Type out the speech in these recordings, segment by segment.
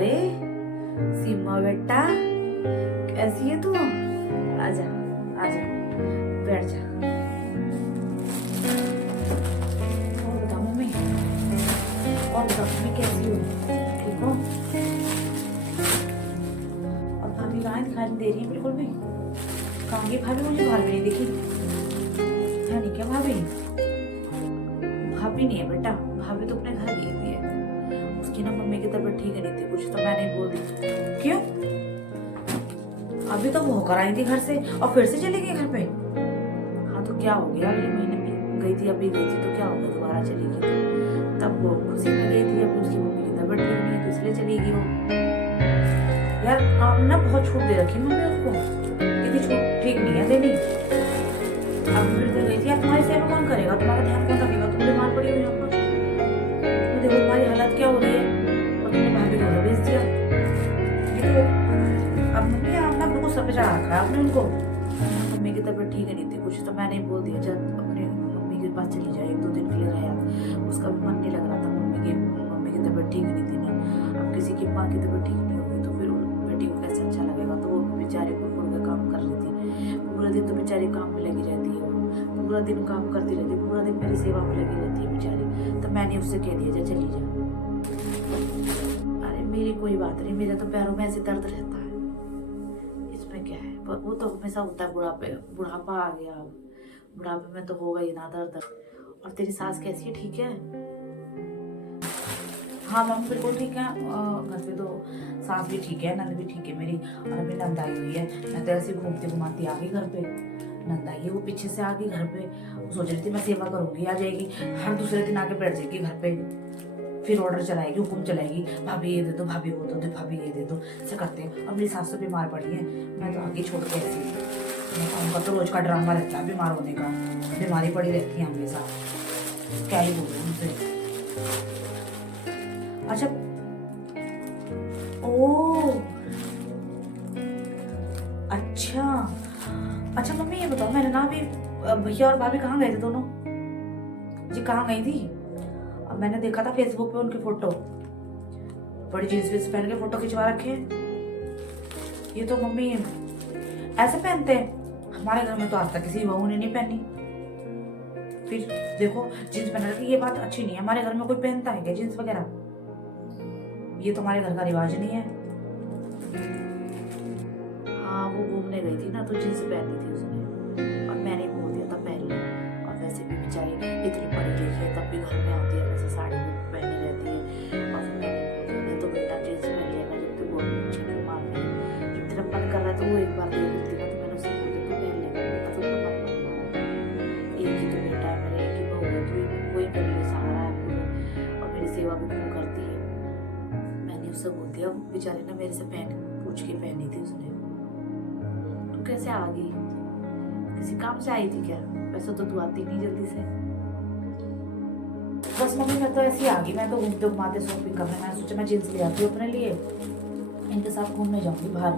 अरे सीमा बेटा, कैसी है तू? आजा आजा, बैठ जा। और बताओ मम्मी, और बताओ मम्मी कैसी हो? ठीक हो? और भाभी कहाँ दिखाई नहीं दे रही है बिल्कुल भी? कहाँ गई भाभी? मुझे बाहर भी नहीं दिखी है। नहीं क्या भाभी? भाभी नहीं है बेटा, भाभी तो अपने घर गई हुई है। उसकी ना मम्मी की तबीयत ठीक नहीं थी कुछ, तो मैंने बोल दी। क्यों? अभी तो वो होकर आई थी घर से और फिर से चली गई घर पे। हाँ तो क्या हो गया? अगले महीने भी गई थी, अभी गई थी, तो क्या हो गया दोबारा चली गई? तो तब वो खुशी में गई थी, अब उसकी मम्मी की तबीयत ठीक नहीं है तो इसलिए चली गई वो। यार आप ना बहुत छूट दे रखी मम्मी उसको, इतनी छूट ठीक नहीं है देनी। अब फिर तो गई थी। यार तुम्हारी सेवा कौन करेगा? तुम्हारा ध्यान कौन रखेगा? तुम बीमार पड़ी हो यहाँ पर, तो देखो तुम्हारी हालत क्या हो रही है, और तुमने भाभी को उधर भेज दिया। ये तो अब मम्मी आप ना बिल्कुल सर पे चढ़ा रखा है आपने उनको। मम्मी की तबीयत ठीक नहीं थी कुछ, तो मैंने बोल दिया जब अपने मम्मी के पास चली जाए, 1-2 दिन के लिए रह आ। उसका भी मन नहीं लग रहा था, मम्मी की तबीयत ठीक नहीं थी ना। अब किसी की माँ की तबीयत ठीक नहीं होगी तो फिर बेटी को कैसे अच्छा लगेगा? तो वो बेचारी को पूरा काम कर रही थी, पूरा दिन तो बेचारी काम में लगी रहती है, वो पूरा दिन काम करती रहती है, पूरा दिन मेरी सेवा में लगी रहती है बेचारी। तो मैंने उससे कह दिया जा चली जा। अरे मेरी कोई बात नहीं, मेरे तो पैरों में ऐसे दर्द रहता है, इसमें क्या है? पर वो तो हमेशा होता है, बुढ़ापा आ गया, बुढ़ापे में तो होगा ही ना दर्द। और तेरी सास कैसी है? ठीक है? हाँ मम्मी बिल्कुल ठीक है। घर पे तो सास भी ठीक है, नंद भी ठीक है मेरी। और अभी नंद आई हुई है, मैं तो ऐसे घूमती घुमाती आ गई घर पे। नंद आई है, वो पीछे से आ गई घर पे। वो सोच रही थी मैं सेवा करूंगी, आ जाएगी हर दूसरे दिन आके बैठ जाएगी घर पे, फिर ऑर्डर चलाएगी, हुक्म चलाएगी, भाभी ये दे दो, भाभी वो दे दो, भाभी ये दे दो, ऐसे करते हैं। और मेरी सास तो बीमार पड़ी है, मैं तो आगे छोड़ के ऐसी। उनका तो रोज का ड्रामा रहता है बीमार होने का, बीमारी पड़ी रहती है हमेशा, क्या ही बोलूं उनसे। अच्छा, ओ अच्छा अच्छा मम्मी ये बताओ, मैंने ना अभी भैया और भाभी कहाँ गए थे दोनों जी? कहाँ गई थी? अब मैंने देखा था फेसबुक पे उनकी फोटो, बड़ी जींस वींस पहन के फोटो खिंचवा रखे हैं। ये तो मम्मी ऐसे पहनते हैं? हमारे घर में तो आज तक किसी बहू ने नहीं पहनी। फिर देखो जींस पहन रखी, ये बात अच्छी नहीं है। हमारे घर में कोई पहनता है क्या जींस वगैरह? ये तो हमारे घर का रिवाज नहीं है। हाँ वो घूमने गई थी ना तो जींस पहनी थी उसने, और मैंने बोल दिया था पहन ले। और वैसे भी बेचारी इतनी पढ़ी लिखी है तब भी घर में आती है वैसे साड़ी भी पहनी रहती है। और फिर मैंने बोल दिया तो बेटा जींस पहन लेना, जब तू बोल छक्के मार रही है, जब तेरा मन कर रहा है तो वो एक बार देख लेती ना। तो मैंने उससे बोल दिया तू पहन लेगा बेटा, तो उसका मन नहीं मारा। एक ही तो बेटा है मेरा, एक ही बहू है, तू वही मेरे लिए सहारा है पूरा, और मेरी सेवा भी खूब करती है। मैंने उससे बोल दिया, बेचारी ने मेरे से पहन पूछ के पहनी थी उसने। तू कैसे आ गई? किसी काम से आई थी क्या? वैसे तो तू आती नहीं जल्दी से। बस मम्मी मैं तो ऐसे ही आ गई, मैं तो घूमते घुमाते शॉपिंग करने, मैंने सोचा मैं जींस ले आती हूँ अपने लिए, इनके साथ घूमने जाऊंगी बाहर।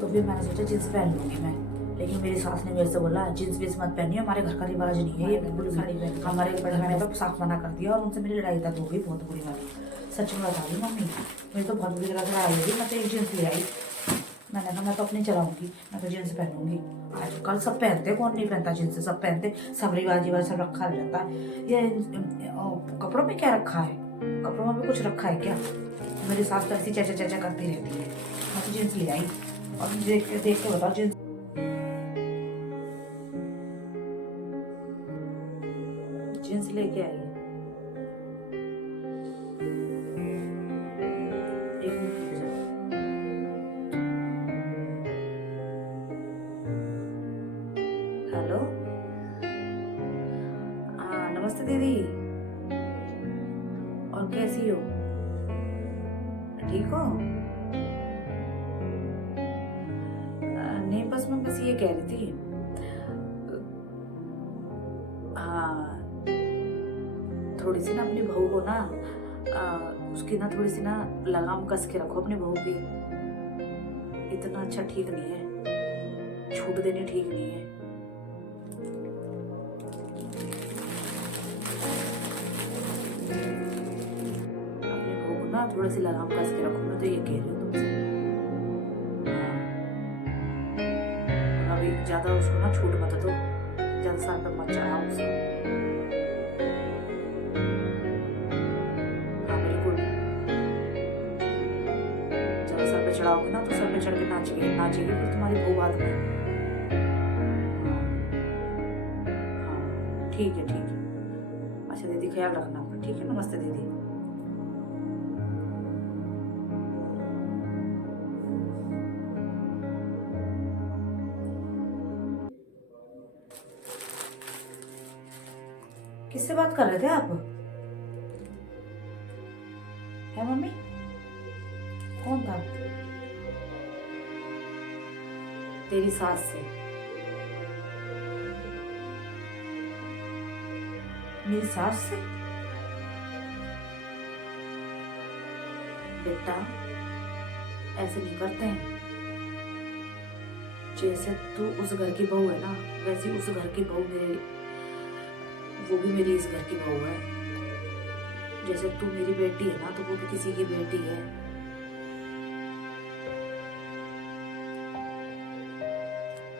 तो फिर मैंने सोचा जींस पहन लूंगी मैं, लेकिन मेरी सास ने मेरे से बोला जींस वींस मत पहनिए, हमारे घर का रिवाज नहीं है ये बिल्कुल साड़ी पहन। हमारे घर में तो साफ मना कर दिया, और उनसे मेरी लड़ाई तक हो गई बहुत बुरी वाली। सच में बता रही मम्मी, मेरी तो बहुत बुरी लड़ाई हुई। मैं तो एक जींस ले आई, मैंने कहा मैं तो अपनी चलाऊंगी, मैं तो जींस पहनूंगी। आजकल सब पहनते, कौन नहीं पहनता जींस? सब पहनते, सब रिवाज रिवाज सब रखा रहता है। ये कपड़ों में क्या रखा है? कपड़ों में भी कुछ रखा है क्या? मेरी सास तो ऐसी चचा चचा करती रहती है। मैं तो जींस ले आई, और देख के बताओ जींस जींस लेके आई है। एक मिनट रुक जाओ। हेलो, हाँ नमस्ते दीदी, और कैसी हो? ठीक हो? नहीं बस मैं बस ये कह रही थी, हाँ थोड़ी सी ना अपनी बहू को ना उसकी ना थोड़ी सी ना लगाम कस के रखो अपनी बहू की। इतना अच्छा ठीक नहीं है, छूट देनी ठीक नहीं है। अपनी बहू को ना थोड़ी सी लगाम कस के रखो, मैं तो ये कह रही हूँ तुमसे। हाँ, अभी ज्यादा उसको ना छूट मत दो, ज्यादा सर पे मत चढ़ाओ उसको। हाँ बिल्कुल, ज्यादा सर पे चढ़ाओगे ना तो सर पे चढ़ के नाचेगी नाचेगी फिर तुम्हारी बहू बाद में। हाँ ठीक है ठीक है। अच्छा दीदी ख्याल रखना अपना, ठीक है। नमस्ते दीदी। किससे बात कर रहे थे आप? है मम्मी? कौन था? तेरी सास से? मेरी सास से? बेटा ऐसे नहीं करते हैं। जैसे तू उस घर की बहू है ना, वैसे उस घर की बहू मेरे, वो भी मेरी इस घर की बहू है। जैसे तू मेरी बेटी है ना, तो वो भी किसी की बेटी है।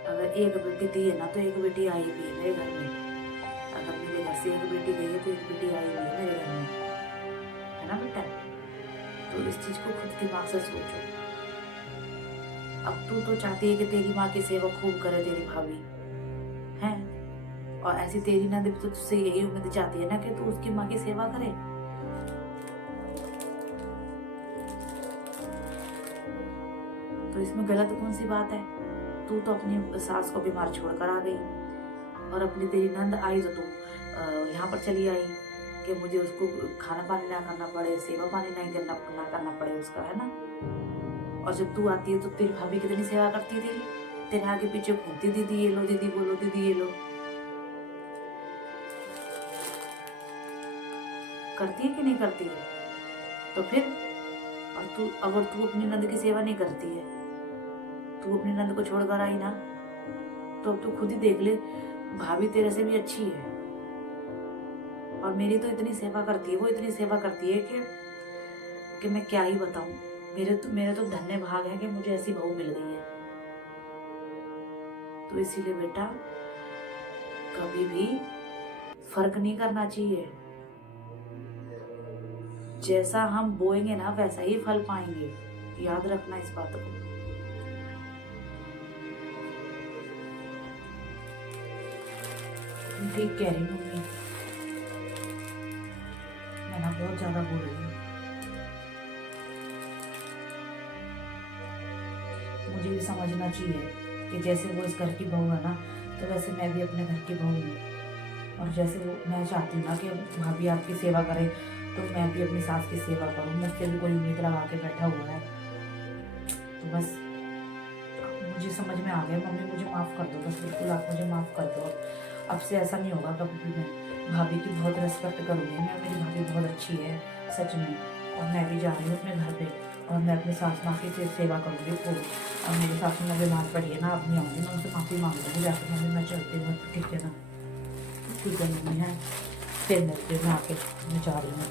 अगर एक बेटी दी है ना, तो एक बेटी आई भी है मेरे घर में। अगर मेरे घर से एक बेटी गई है तो एक बेटी आई भी है मेरे घर में, है ना बेटा? तो इस चीज को खुद दिमाग से सोचो। अब तू तो चाहती है कि तेरी माँ की सेवा खूब करे तेरी भाभी, है? और ऐसी तेरी नंद भी तो तुझसे यही उम्मीद चाहती है ना कि तू उसकी माँ की सेवा करे। तो इसमें गलत कौन सी बात है? तू तो अपनी सास को बीमार छोड़कर आ गई, और अपनी तेरी नंद आई तो तू यहाँ पर चली आई कि मुझे उसको खाना पानी ना करना पड़े, सेवा पानी नहीं करना पड़े उसका, है ना? और जब तू आती है तो तेरी भाभी कितनी सेवा करती है तेरे आगे पीछे घूमती, दीदी ये लो, दीदी बोलो, दीदी ये लो, करती है कि नहीं करती है? तो फिर और तू, अगर तू अपनी नंद की सेवा नहीं करती है, तू अपनी नंद को छोड़कर आई ना, तो अब तू खुद ही देख ले, भाभी तेरे से भी अच्छी है। और मेरी तो इतनी सेवा करती है, वो इतनी सेवा करती है कि मैं क्या ही बताऊं। मेरे तो धन्य भाग है कि मुझे ऐसी बहू मिल गई है। तो इसीलिए बेटा कभी भी फर्क नहीं करना चाहिए। जैसा हम बोएंगे ना वैसा ही फल पाएंगे, याद रखना इस बात को। ठीक कह रही हूँ मम्मी, मैं ना बहुत ज्यादा बोल रही हूँ। मुझे भी समझना चाहिए कि जैसे वो इस घर की बहू है ना, तो वैसे मैं भी अपने घर की बहू हूँ। और जैसे वो, मैं चाहती हूँ ना कि भाभी आपकी सेवा करे, तो मैं भी अपनी सास की सेवा करूँ। मुझसे भी कोई उम्मीद लगा के बैठा हुआ है, तो बस मुझे समझ में आ गया। मम्मी मुझे माफ़ कर दो, बस बिल्कुल आप मुझे माफ़ कर दो। अब से ऐसा नहीं होगा कभी भी। मैं भाभी की बहुत रिस्पेक्ट करूँगी, मैं, मेरी भाभी बहुत अच्छी है सच में। और मैं भी जा रही हूँ अपने घर पे, और मैं अपनी सास माँ की सेवा करूँगी पूरी। और मेरी सासू माँ बीमार पड़ी है ना, अब नहीं आऊँगी, मैं उनसे माफ़ी मांग लूँगी जाकर। मम्मी मैं चलती हूँ, ठीक है ना? ठीक है मम्मी, है फिर मिलते हैं, मैं आके मैं जा रही हूँ।